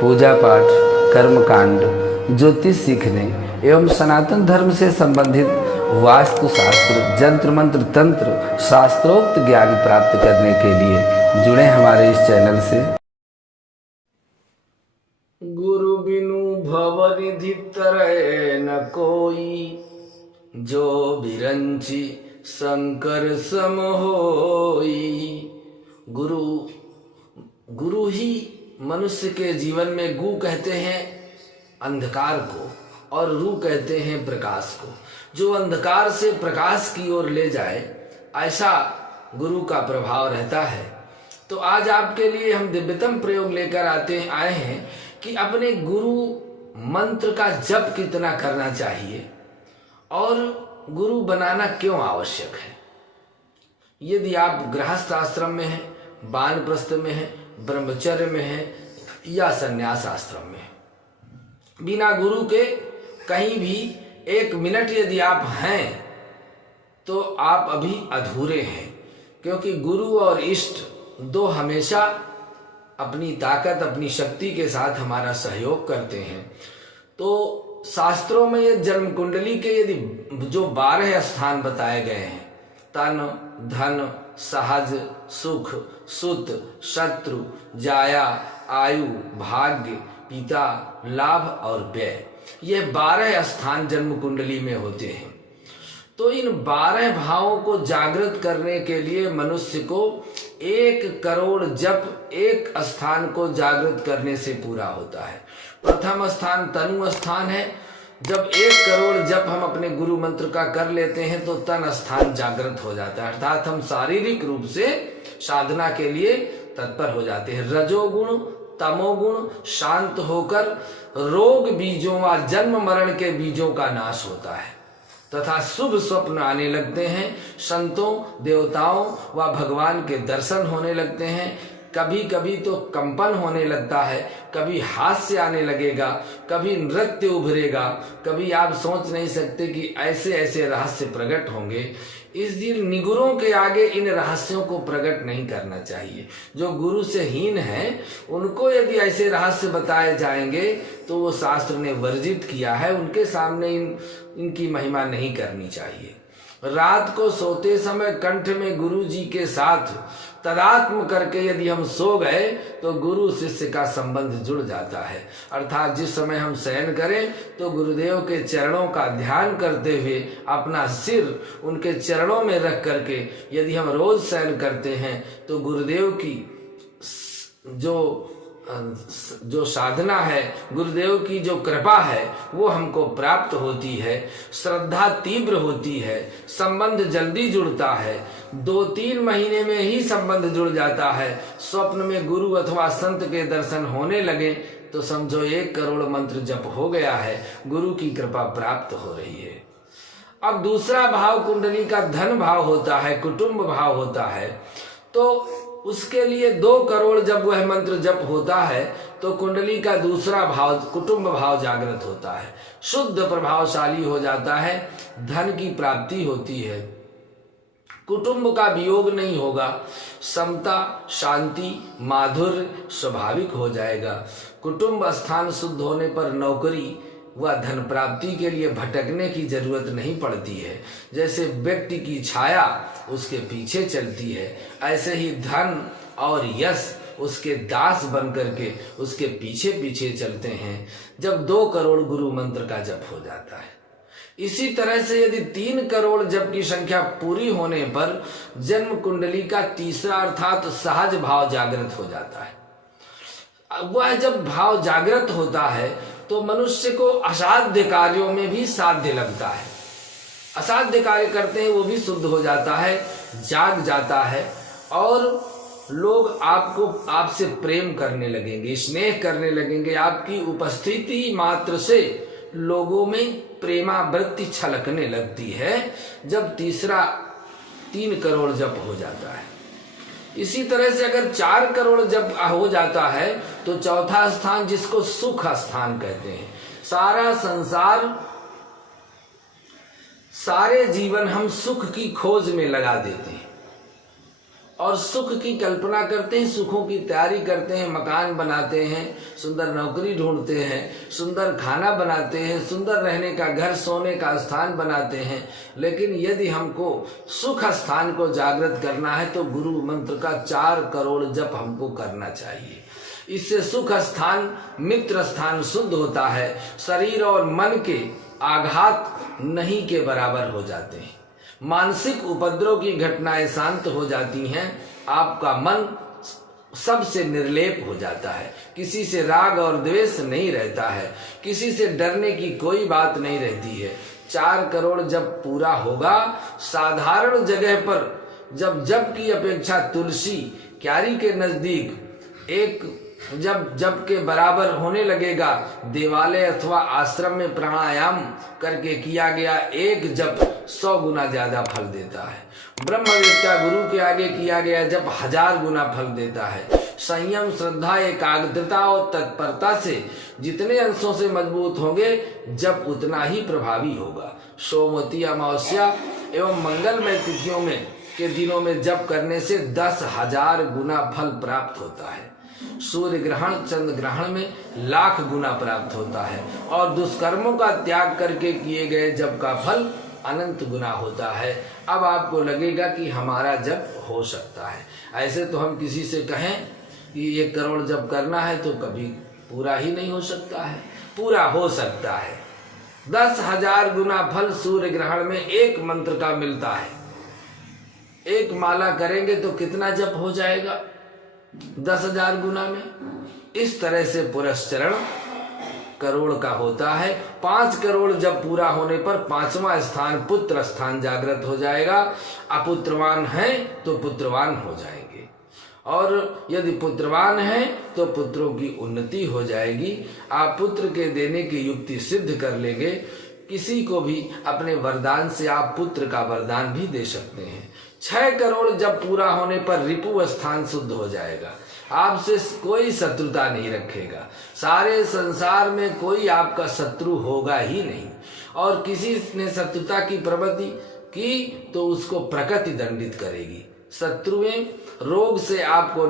पूजा पाठ, कर्मकांड, ज्योतिष सीखने एवं सनातन धर्म से संबंधित वास्तुशास्त्र, जंत्र मंत्र, तंत्र, शास्त्रोक्त ज्ञान प्राप्त करने के लिए जुड़े हमारे इस चैनल से। गुरु बिनु भवनिधि तरह न कोई, जो बिरंची शंकर सम होई। गुरु ही मनुष्य के जीवन में गु कहते हैं अंधकार को और रू कहते हैं प्रकाश को। जो अंधकार से प्रकाश की ओर ले जाए, ऐसा गुरु का प्रभाव रहता है। तो आज आपके लिए हम दिव्यतम प्रयोग लेकर आए हैं कि अपने गुरु मंत्र का जप कितना करना चाहिए और गुरु बनाना क्यों आवश्यक है। यदि आप गृहस्थ आश्रम में हैं, वानप्रस्थ में हैं, ब्रह्मचर्य में हैं या संन्यास आश्रम में हैं, बिना गुरु के कहीं भी एक मिनट यदि आप हैं तो आप अभी अधूरे हैं, क्योंकि गुरु और इष्ट दो हमेशा अपनी ताकत, अपनी शक्ति के साथ हमारा सहयोग करते हैं। तो शास्त्रों में ये जन्म कुंडली के यदि जो 12 स्थान बताए गए हैं, तन, धन, सहज, सुख, सुत, शत्रु, जाया, आयु, भाग्य, पिता, लाभ और व्यय, ये 12 स्थान जन्म कुंडली में होते हैं। तो इन 12 भावों को जागृत करने के लिए मनुष्य को 1 करोड़ जप एक स्थान को जागृत करने से पूरा होता है। प्रथम स्थान तनु स्थान है। जब 1 करोड़ जप हम अपने गुरु मंत्र का कर लेते हैं तो तन स्थान जागृत हो जाता है, अर्थात हम शारीरिक रूप से साधना के लिए तत्पर हो जाते हैं। रजोगुण, तमोगुण शांत होकर रोग बीजों व जन्म मरण के बीजों का नाश होता है तथा शुभ स्वप्न आने लगते हैं। संतों, देवताओं व भगवान के दर्शन होने लगते हैं। कभी कभी तो कंपन होने लगता है, कभी हास्य आने लगेगा, कभी नृत्य उभरेगा, कभी आप सोच नहीं सकते कि ऐसे ऐसे रहस्य प्रकट होंगे। इस दिन निगुरों के आगे इन रहस्यों को प्रकट नहीं करना चाहिए। जो गुरु से हीन है उनको यदि ऐसे रहस्य बताए जाएंगे तो वो शास्त्र ने वर्जित किया है, उनके सामने इनकी महिमा नहीं करनी चाहिए। रात को सोते समय कंठ में गुरु जी के साथ तदात्म करके यदि हम सो गए तो गुरु शिष्य का संबंध जुड़ जाता है, अर्थात जिस समय हम शयन करें तो गुरुदेव के चरणों का ध्यान करते हुए अपना सिर उनके चरणों में रख करके यदि हम रोज शयन करते हैं तो गुरुदेव की जो साधना है, गुरुदेव की जो कृपा है वो हमको प्राप्त होती है। श्रद्धा तीव्र होती है, संबंध जल्दी जुड़ता है, 2-3 महीने में ही संबंध जुड़ जाता है। स्वप्न में गुरु अथवा संत के दर्शन होने लगे तो समझो 1 करोड़ मंत्र जप हो गया है, गुरु की कृपा प्राप्त हो रही है। अब दूसरा भाव कुंडली का धन भाव होता है, कुटुंब भाव होता है। तो उसके लिए 2 करोड़ जब वह मंत्र जप होता है तो कुंडली का दूसरा भाव कुटुंब भाव जागृत होता है, शुद्ध प्रभावशाली हो जाता है, धन की प्राप्ति होती है, कुटुंब का वियोग नहीं होगा, समता, शांति, माधुर्य स्वाभाविक हो जाएगा। कुटुंब स्थान शुद्ध होने पर नौकरी व धन प्राप्ति के लिए भटकने की जरूरत नहीं पड़ती है। जैसे व्यक्ति की छाया उसके पीछे चलती है, ऐसे ही धन और यश उसके दास बन करके उसके पीछे पीछे चलते हैं जब 2 करोड़ गुरु मंत्र का जप हो जाता है। इसी तरह से यदि 3 करोड़ जप की संख्या पूरी होने पर जन्म कुंडली का तीसरा अर्थात सहज भाव जागृत हो जाता है। वह जब भाव जागृत होता है तो मनुष्य को असाध्य कार्यों में भी साध्य लगता है। असाध्य कार्य करते हैं वो भी शुद्ध हो जाता है, जाग जाता है और लोग आपसे प्रेम करने लगेंगे, स्नेह करने लगेंगे। आपकी उपस्थिति मात्र से लोगों में प्रेमावृत्ति छलकने लगती है जब तीसरा 3 करोड़ जप हो जाता है। इसी तरह से अगर 4 करोड़ जब हो जाता है तो चौथा स्थान, जिसको सुख स्थान कहते हैं, सारा संसार, सारे जीवन हम सुख की खोज में लगा देते हैं और सुख की कल्पना करते हैं, सुखों की तैयारी करते हैं, मकान बनाते हैं, सुंदर नौकरी ढूंढते हैं, सुंदर खाना बनाते हैं, सुंदर रहने का घर, सोने का स्थान बनाते हैं। लेकिन यदि हमको सुख स्थान को जागृत करना है तो गुरु मंत्र का 4 करोड़ जप हमको करना चाहिए। इससे सुख स्थान, मित्र स्थान शुद्ध होता है, शरीर और मन के आघात नहीं के बराबर हो जाते हैं, मानसिक उपद्रव की घटनाएं शांत हो जाती हैं, आपका मन सबसे निर्लेप हो जाता है, किसी से राग और द्वेष नहीं रहता है, किसी से डरने की कोई बात नहीं रहती है। 4 करोड़ जब पूरा होगा, साधारण जगह पर जब की अपेक्षा तुलसी क्यारी के नजदीक एक जब के बराबर होने लगेगा, देवालय अथवा आश्रम में प्राणायाम करके किया गया एक जप 100 गुना ज्यादा फल देता है। ब्रह्मवेत्ता गुरु के आगे किया गया जप 1000 गुना फल देता है। संयम, श्रद्धा, एकाग्रता और तत्परता से जितने अंशों से मजबूत होंगे, जप उतना ही प्रभावी होगा। सोमवती अमावस्या एवं मंगलमय तिथियों में के दिनों में जप करने से 10,000 गुना फल प्राप्त होता है। सूर्य ग्रहण, चंद्र ग्रहण में लाख गुना प्राप्त होता है और दुष्कर्मों का त्याग करके किए गए जप का फल अनंत गुना होता है। अब आपको लगेगा कि हमारा जप हो सकता है। ऐसे तो हम किसी से कहें कि 1 करोड़ जप करना है तो कभी पूरा ही नहीं हो सकता है। पूरा हो सकता है। 10,000 गुना फल सूर्य ग्रहण में एक मंत्र का मिलता है। एक माला करेंगे तो कितना जप हो जाएगा? 10,000 गुना में। इस तरह से पुरस्चरण करोड़ का होता है। 5 करोड़ जब पूरा होने पर 5वां स्थान पुत्र स्थान जागृत हो जाएगा। अपुत्रवान है तो पुत्रवान हो जाएंगे, और यदि पुत्रवान है तो पुत्रों की उन्नति हो जाएगी। आप पुत्र के देने की युक्ति सिद्ध कर लेंगे। किसी को भी अपने वरदान से आप पुत्र का वरदान भी दे सकते हैं। 6 करोड़ जब पूरा होने पर रिपु स्थान शुद्ध हो जाएगा। आपसे कोई शत्रुता नहीं रखेगा। सारे संसार में कोई आपका शत्रु होगा ही नहीं, और किसी ने शत्रुता की प्रवृत्ति की तो उसको प्रकृति दंडित करेगी। शत्रुएं रोग से आपको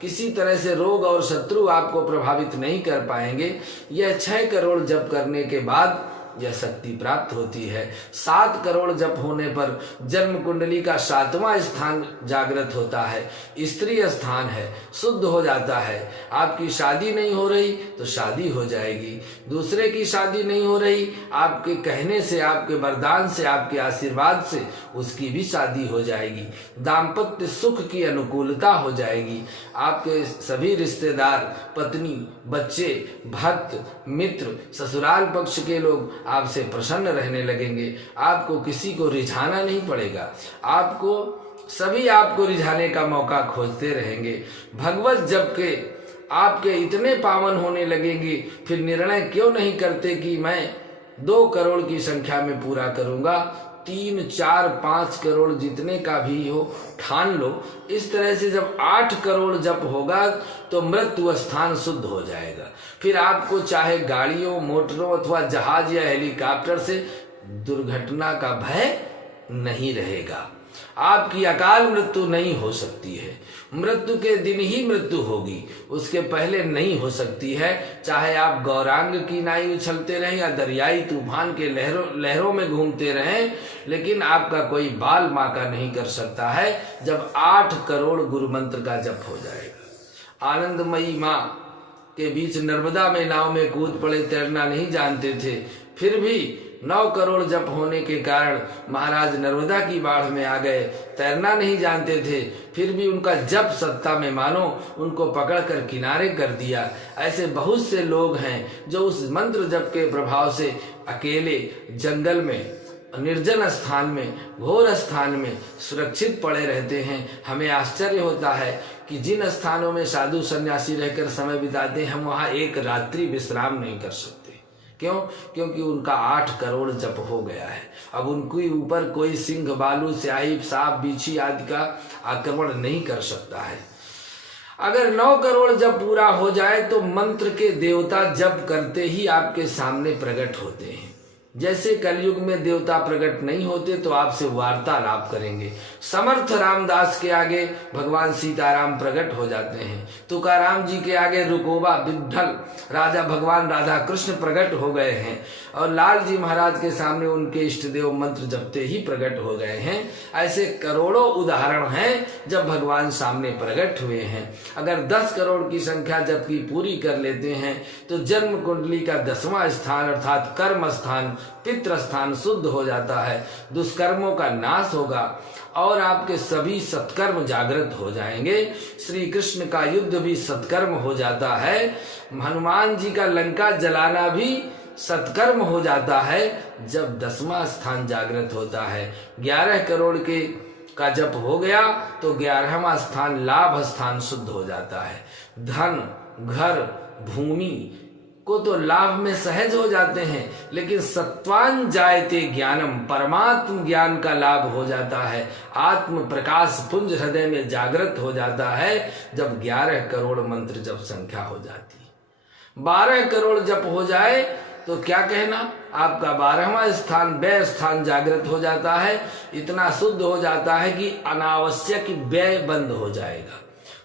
किसी तरह से रोग और शत्रु आपको प्रभावित नहीं कर पाएंगे। यह 6 करोड़ जप करने के बाद यह शक्ति प्राप्त होती है। 7 करोड़ जप होने पर जन्म कुंडली का 7वां स्थान जागृत होता है। स्त्री स्थान है, शुद्ध हो जाता है। आपकी शादी नहीं हो रही तो शादी हो जाएगी। दूसरे की शादी नहीं हो रही, आपके कहने से, आपके वरदान से, आपके आशीर्वाद से उसकी भी शादी हो जाएगी। दाम्पत्य सुख की अनुकूलता हो जाएगी। आपके सभी रिश्तेदार, पत्नी, बच्चे, भक्त, मित्र, ससुराल पक्ष के लोग आपसे प्रसन्न रहने लगेंगे। आपको किसी को रिझाना नहीं पड़ेगा। सभी आपको रिझाने का मौका खोजते रहेंगे। भगवत जप के आपके इतने पावन होने लगेंगे, फिर निर्णय क्यों नहीं करते कि मैं 2 करोड़ की संख्या में पूरा करूंगा। 3, 4, 5 करोड़ जितने का भी हो ठान लो। इस तरह से जब 8 करोड़ जप होगा तो मृत्यु स्थान शुद्ध हो जाएगा। फिर आपको चाहे गाड़ियों, मोटरों अथवा जहाज या हेलीकॉप्टर से दुर्घटना का भय नहीं रहेगा। आपकी अकाल मृत्यु नहीं हो सकती है। मृत्यु के दिन ही मृत्यु होगी, उसके पहले नहीं हो सकती है। चाहे आप गौरांग की नाई उछलते रहें या दरियाई तूफान के लहरों में घूमते रहें, लेकिन आपका कोई बाल माका नहीं कर सकता है जब 8 करोड़ गुरु मंत्र का जप हो जाएगा। आनंदमयी माँ के बीच नर्मदा में नाव में कूद पड़े, तैरना नहीं जानते थे, फिर भी 9 करोड़ जप होने के कारण महाराज नर्मदा की बाढ़ में आ गए। तैरना नहीं जानते थे, फिर भी उनका जप सत्ता में मानो उनको पकड़कर किनारे कर दिया। ऐसे बहुत से लोग हैं जो उस मंत्र जप के प्रभाव से अकेले जंगल में, निर्जन स्थान में, घोर स्थान में सुरक्षित पड़े रहते हैं। हमें आश्चर्य होता है कि जिन स्थानों में साधु सन्यासी रहकर समय बिताते हैं, हम वहाँ एक रात्रि विश्राम नहीं कर सकते। क्यों? क्योंकि उनका 8 करोड़ जप हो गया है। अब उनके ऊपर कोई सिंह, भालू, स्याही, सांप, बिच्छी आदि का आक्रमण नहीं कर सकता है। अगर 9 करोड़ जप पूरा हो जाए तो मंत्र के देवता जप करते ही आपके सामने प्रकट होते हैं। जैसे कलयुग में देवता प्रकट नहीं होते तो आपसे वार्तालाप करेंगे। समर्थ रामदास के आगे भगवान सीताराम प्रकट हो जाते हैं। तुकाराम जी के आगे रुकोबा विठल राजा भगवान राधा कृष्ण प्रकट हो गए हैं। और लाल जी महाराज के सामने उनके इष्ट देव मंत्र जपते ही प्रकट हो गए हैं। ऐसे करोड़ों उदाहरण हैं जब भगवान सामने प्रकट हुए हैं। अगर 10 करोड़ की संख्या जब की पूरी कर लेते हैं तो जन्म कुंडली का 10वां स्थान अर्थात कर्म स्थान पितृ स्थान शुद्ध हो जाता है। दुष्कर्मों का नाश होगा और आपके सभी सत्कर्म जागृत हो जाएंगे। श्री कृष्ण का युद्ध भी सत्कर्म हो जाता है। हनुमान जी का लंका जलाना भी सत्कर्म हो जाता है जब 10वां स्थान जागृत होता है। 11 करोड़ का जप हो गया तो 11वां स्थान लाभ स्थान शुद्ध हो जाता है। धन घर भूमि को तो लाभ में सहज हो जाते हैं, लेकिन सत्वान जायते ज्ञानम परमात्म ज्ञान का लाभ हो जाता है। आत्म प्रकाश पुंज हृदय में जागृत हो जाता है जब 11 करोड़ मंत्र जप संख्या हो जाती है। 12 करोड़ जप हो जाए तो क्या कहना, आपका 12वां स्थान व्यय स्थान जागृत हो जाता है। इतना शुद्ध हो जाता है कि अनावश्यक व्यय बंद हो जाएगा।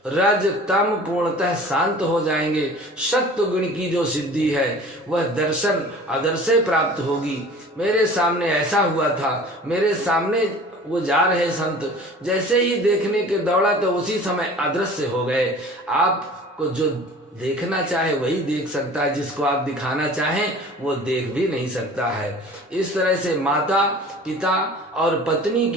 रज तम पूर्णतः शांत हो जाएंगे। सत्व गुण की जो सिद्धि है वह दर्शन अदर्शय प्राप्त होगी। मेरे सामने ऐसा हुआ था, मेरे सामने वो जा रहे संत, जैसे ही देखने के दौड़ा तो उसी समय अदृश्य हो गए। आपको जो देखना चाहे वही देख सकता है, जिसको आप दिखाना चाहें वो देख भी नहीं सकता है। इस तरह से माता पिता और पत्नी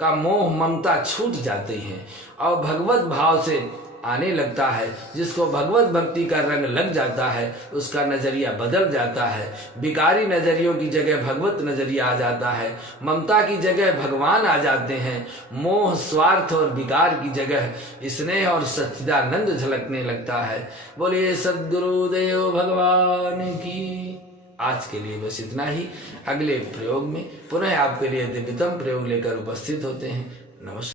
का मोह ममता छूट जाती है और भगवत भाव से आने लगता है। जिसको भगवत भक्ति का रंग लग जाता है उसका नजरिया बदल जाता है। विकारी नजरियों की जगह भगवत नजरिया आ जाता है। ममता की जगह भगवान आ जाते हैं। मोह स्वार्थ और विकार की जगह स्नेह और सच्चिदानंद झलकने लगता है। बोलिए सद्गुरुदेव भगवान की। आज के लिए बस इतना ही। अगले प्रयोग में पुनः आपके लिए दिव्यतम प्रयोग लेकर उपस्थित होते हैं। नमस्कार।